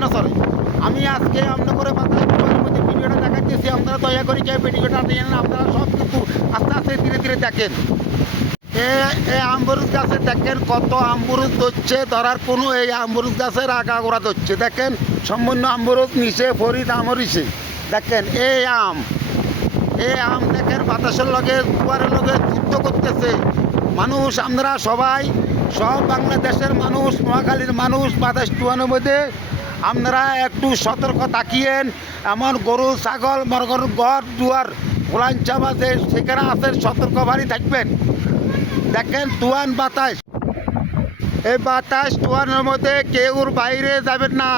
না সরি আমি আজকে আপনার করে মধ্যে ভিডিওটা দেখাচ্ছি। আপনারা দয়া করে কেউ ভিডিওটা নিয়ে নেন। আপনারা সব কিছু আস্তে আস্তে ধীরে ধীরে দেখেন। এই আমবরুজ গাছে দেখেন কত আমবরুজ ধরছে, ধরার কোনো এই আমবরুজ গাছের আগাগোড়া ধরছে। দেখেন সম্পূর্ণ আমবরুজ নিচে ফরিদ আমরিছে। দেখেন এই আম দেখেন বাতাসের লগে দুয়ারের লগে যুদ্ধ করতেছে মানুষ। আমরা সবাই সব বাংলাদেশের মানুষ, নোয়াখালীর মানুষ, বাতাস টুয়ানোর মধ্যে আপনারা একটু সতর্ক থাকিয়েন। এমন গরু ছাগল মরগর ঘর দুয়ার গোলাঞ্চা বাজে সেখানে আছে, সতর্ক বাড়ি থাকবেন। দেখেন তুয়ান বাতাস, এই বাতাস তুয়ানের মধ্যে কেউ বাইরে যাবেন না,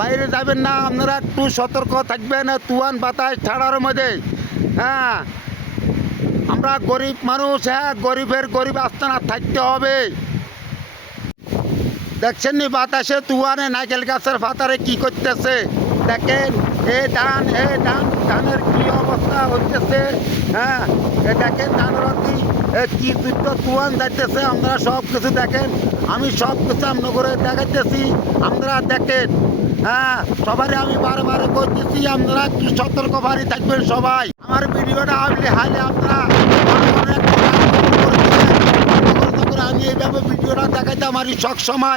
বাইরে যাবেন না। আপনারা একটু সতর্ক থাকবেন তুয়ান বাতাস ঠাড়ার মধ্যে। হ্যাঁ আমরা গরিব মানুষ, হ্যাঁ গরিব আস্তানা থাকতে হবে। দেখছেন নি বাতাসে তুয়ানে নারকেল গাছের পাতারে কি করতেছে। দেখেন ধানের কি অবস্থা হচ্ছে। হ্যাঁ দেখেন ধানের কি যুদ্ধ তুয়ান যাইতেছে। আপনারা সব কিছু দেখেন, আমি সব কিছু আপনার করে দেখাইতেছি, আপনারা দেখেন। হ্যাঁ সবারই আমি বারবার করতেছি আপনারা একটু সতর্ক বাড়ি থাকবেন সবাই। আমার ভিডিওটা হাইলে আপনারা আমি এইভাবে ভিডিওটা দেখাইতে আমারই সব সময়।